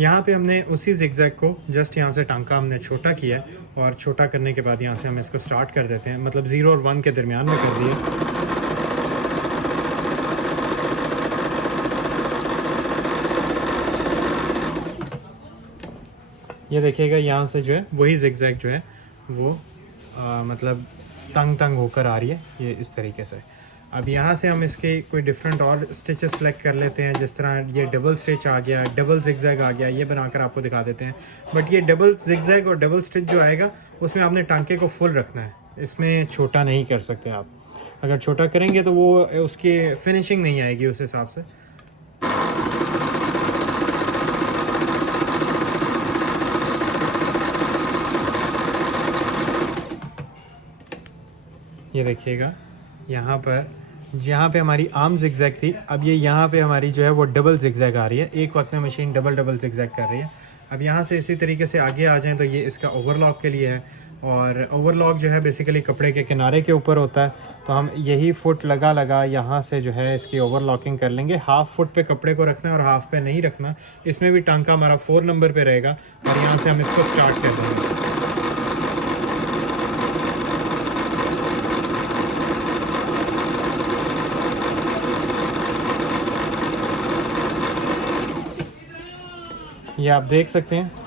यहाँ पे हमने उसी जिगजैग को जस्ट यहाँ से टांका हमने छोटा किया है, और छोटा करने के बाद यहाँ से हम इसको स्टार्ट कर देते हैं, मतलब 0 और 1 के दरमियान में कर दिए। ये देखिएगा यहाँ से जो है वही जिगजैग जो है वो मतलब तंग तंग होकर आ रही है, ये इस तरीके से। अब यहाँ से हम इसके कोई डिफरेंट और स्टिचेस सेलेक्ट कर लेते हैं, जिस तरह ये डबल स्टिच आ गया, डबल जिगजैग आ गया, ये बनाकर आपको दिखा देते हैं। बट ये डबल जिगजैग और डबल स्टिच जो आएगा उसमें आपने टांके को फुल रखना है, इसमें छोटा नहीं कर सकते आप। अगर छोटा करेंगे तो वो उसकी फिनिशिंग नहीं आएगी उस हिसाब से। ये देखिएगा यहाँ पे हमारी आर्म जिगजैग थी, अब ये यहाँ पे हमारी जो है वो डबल जिगजैग आ रही है। एक वक्त में मशीन डबल जिगजैग कर रही है। अब यहाँ से इसी तरीके से आगे आ जाएं तो ये इसका ओवरलॉक के लिए है, और ओवरलॉक जो है बेसिकली कपड़े के किनारे के ऊपर होता है। तो हम यही फुट लगा यहाँ से जो है इसकी ओवरलॉकिंग कर लेंगे। हाफ फुट पे कपड़े को रखना है और हाफ पे नहीं रखना। इसमें भी टांका हमारा 4 नंबर पे रहेगा, और यहाँ से हम इसको स्टार्ट कर देंगे। ये आप देख सकते हैं